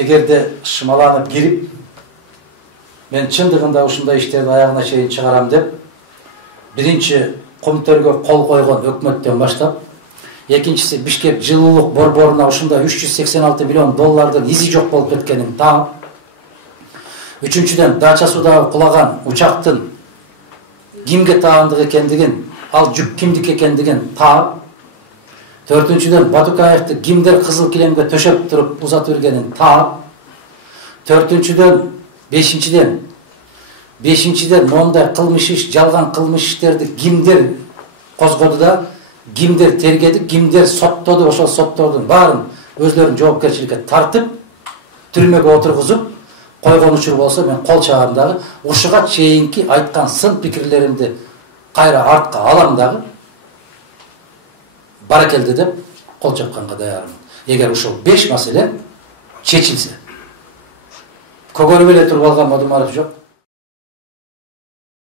эгерде шымаланып кирип, мен чындыгында ушундай иштерди аягына чейин чыгарам деп, биринчи комиттерге кол койгон өкмөттөн баштап, экинчиси Бишкек жылуулук борборуна ушундай 386 миллион доллардын изи жок болуп кеткенин таап, үчүнчүдөн Дача суудагы кулаган учактын кимге таандык экендигин, ал жүк кимдики экендигин таап, төртүнчүдөн Батукаевди кимдер кызыл килемге төшөп туруп узатып бергенин таап, бешинчиден мондай кылмыш иш, жалган кылмыш иштерди кимдер козгоду да, кимдер тергеди, кимдер соттоду, ошол соттордун баарын өзлөрүн жоопкерчиликке тартып, түрмөгө отургузуп койгон учур болсо, мен кол чабам дагы, ушуга чейинки айткан сын пикирлеримди кайра артка алам дагы, баракелди деп кол чапканга даярмын. Эгер ушул 5 маселе чечилсе. Көгөнүп эле туруп алган Мадумаров жок.